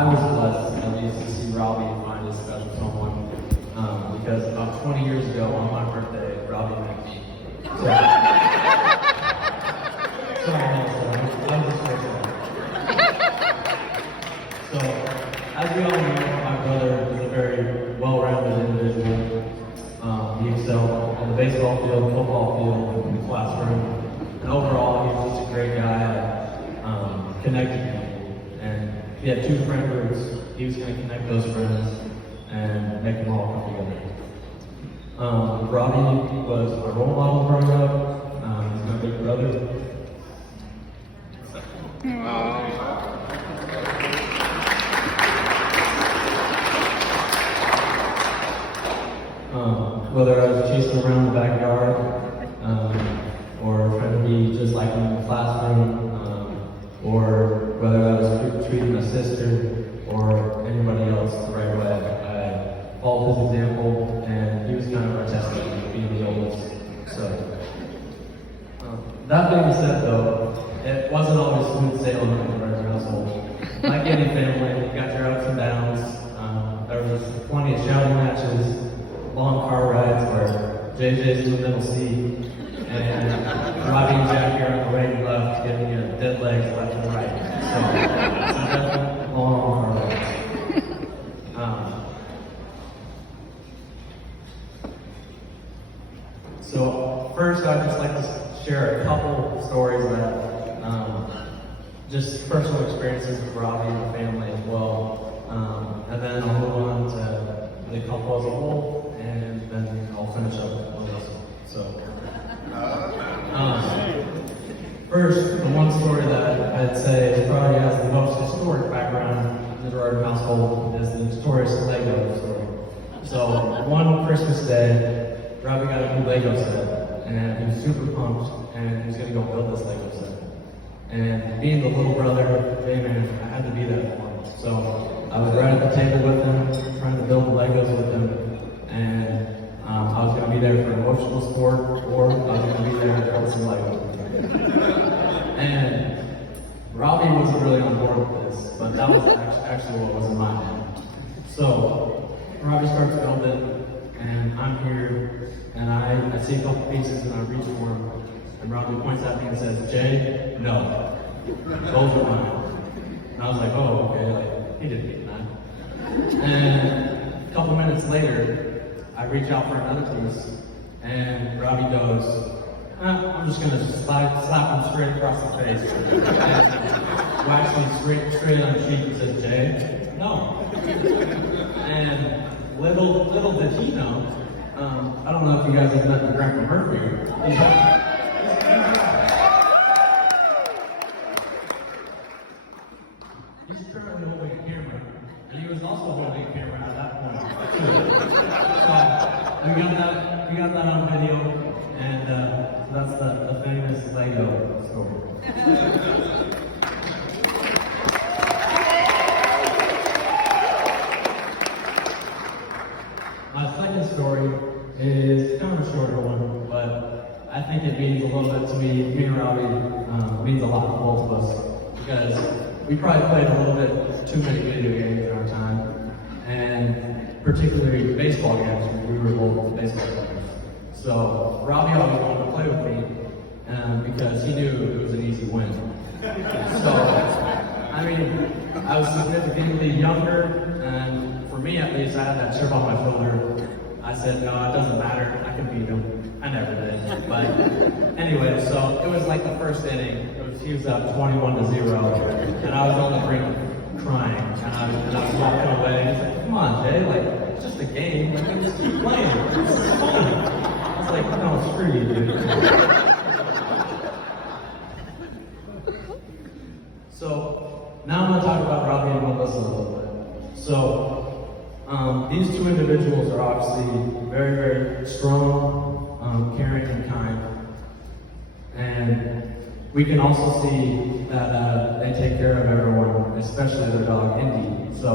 I was blessed at least to see Robbie find his special someone because about 20 years ago on my birthday, Robbie met me. So, sorry, I was just joking. So, as we all know, my brother is a very well-rounded individual. He excelled on the baseball field, football field, in the classroom, and overall, he was just a great guy at connecting people. And he had two friend groups. He was going to connect those friends and make them all come together. Robbie was my role model growing up. He's my big brother. Whether I was chasing around the backyard, or trying to be just like him in the classroom, or whether I was treating my sister or anybody else the right way, I followed his example, and he was kind of our testament, being the oldest. So, that being said, though, it wasn't always smooth sailing in the Berger household. Like any family, you got your ups and downs. There was plenty of shouting matches, long car rides where JJ's in the middle seat, and Robbie and Jackie are on the right and left, giving you dead legs left and right. So, some definitely long car rides. So, first, I'd just like to share a couple stories that just personal experiences with Robbie and the family as well. And then I'll move on to the couple as a whole, and then I'll finish up with this. So, first, the one story that I'd say probably has the most historic background in the Gerard household is the notorious Lego story. So, one Christmas day, Robbie got a new Lego set, and he was super pumped, and he was going to go build this Lego set. And being the little brother, hey man, I had to be there for him. So I was right at the table with him, trying to build the Legos with him, and I was going to be there for emotional support, or I was going to be there to build some Legos with him. And Robbie wasn't really on board with this, but that was actually what was in my mind. So Robbie starts building, and I'm here, and I see a couple pieces, and I reach for him. And Robbie points at me and says, "Jay, no, those are mine." And I was like, "Oh, okay," like, he didn't mean that. And a couple minutes later, I reach out for another piece, and Robbie goes, I'm just gonna slap him straight across the face, and whacks him straight on the cheek and says, "Jay, no." And little did he know, I don't know if you guys have met Grandpa Murphy. He's currently holding a camera, and he was also holding a camera at that point. So we got that on video, and that's the famous Lego story. My second story is kind of a shorter one, but I think it means a little bit to me. Me and Robbie means a lot to both of us, because we probably played a little bit too many video games in our time, and particularly baseball games when we were both baseball players. So Robbie always wanted to play with me because he knew it was an easy win. So, I mean, I was significantly younger, and for me at least, I had that chip on my shoulder. I said, no, it doesn't matter, I can beat him. I never did. But anyway, so it was like the first inning. He was up 21-0, and I was on the brink crying, and I was walking away. He's like, "Come on, Jay, like, it's just a game. Like, we just keep playing. This is fun." I was like, "No, screw you, dude." So now I'm going to talk about Robbie and Melissa a little bit. So these two individuals are obviously very, very strong, caring, and kind, and we can also see that they take care of everyone, especially their dog, Indy. So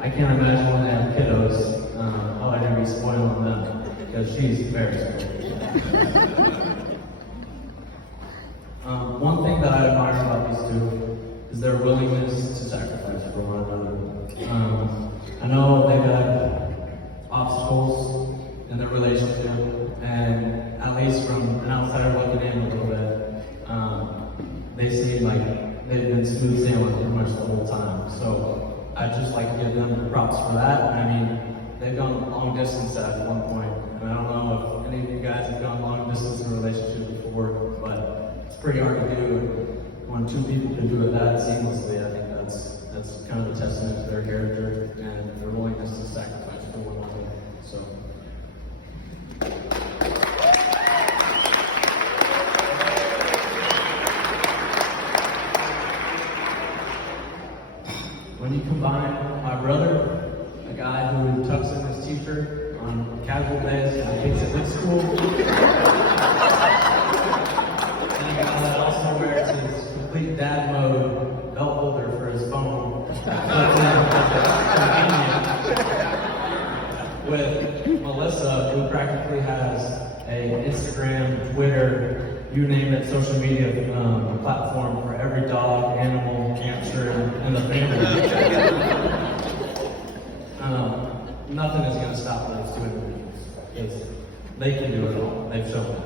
I can't imagine when they have kiddos, how they're going to be spoiling them, because she's very spoiled. One thing that I admire about these two is their willingness to sacrifice for one another. I know they've had obstacles in their relationship, and at least from an outsider looking in a little bit, they seem like they've been smooth sailing pretty much the whole time. So I'd just like to give them props for that. I mean, they've gone long distance at one point, and I don't know if any of you guys have gone long distance in a relationship before, but it's pretty hard to do. When two people can do it that seamlessly, I think that's kind of a testament to their character and their willingness to sacrifice for one another. So. When you combine my brother, a guy who tucks in his t-shirt on casual days and hates it at school, and a guy that also wears his complete dad mode belt holder for his phone, with Melissa, who practically has an Instagram, Twitter, you name it, social media platform for every dog, animal, hamster in the family. Nothing is going to stop those two individuals because they can do it all. They've shown it.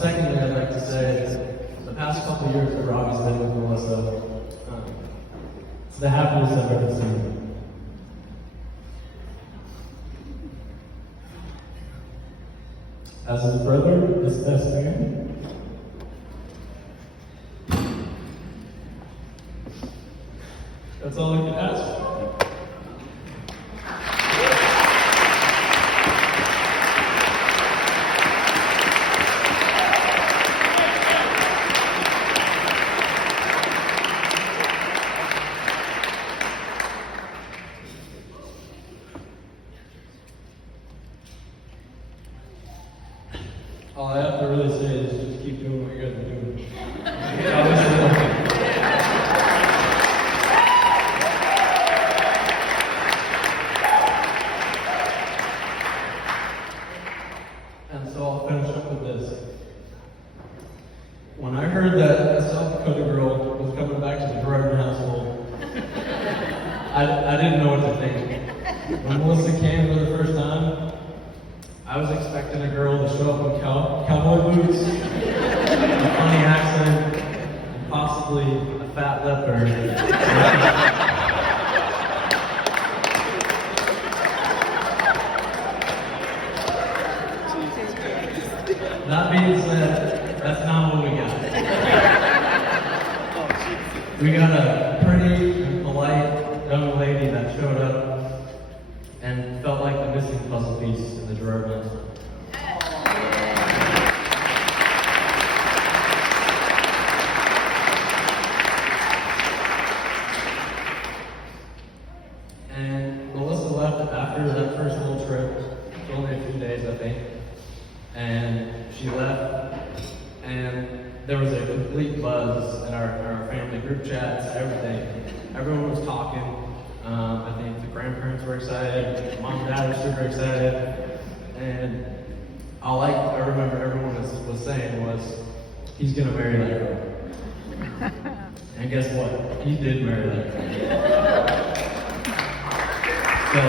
Secondly, I'd like to say the past couple of years that Robbie's been with Melissa, it's the happiest I've ever seen her. As his brother, his best man, that's all I can ask for. All I have to really say is just keep doing what you guys are doing. And so I'll finish up with this. When I heard that a South Dakota girl was coming back to the Gerardin household, I didn't know what to think. When Melissa came for the first time, I was expecting a girl to show up in cowboy boots, a funny accent, and possibly a fat leopard. That being said, that's not what we got. We got a pretty and polite young lady that showed up and felt like the missing puzzle piece in the Gerardin household. And Melissa left after that first little trip. It was only a few days, I think. And she left, and there was a complete buzz in our family group chats, everything. Everyone was talking. I think the grandparents were excited, mom and dad were super excited, and all I remember everyone was saying was, he's gonna marry that girl. And guess what? He did marry that girl. So,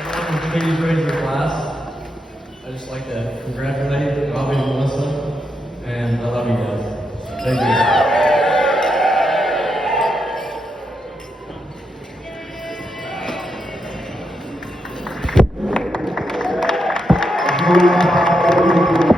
everyone please raise their glass. I just like to congratulate Robbie and Melissa, and I love you guys. Thank you. Thank you.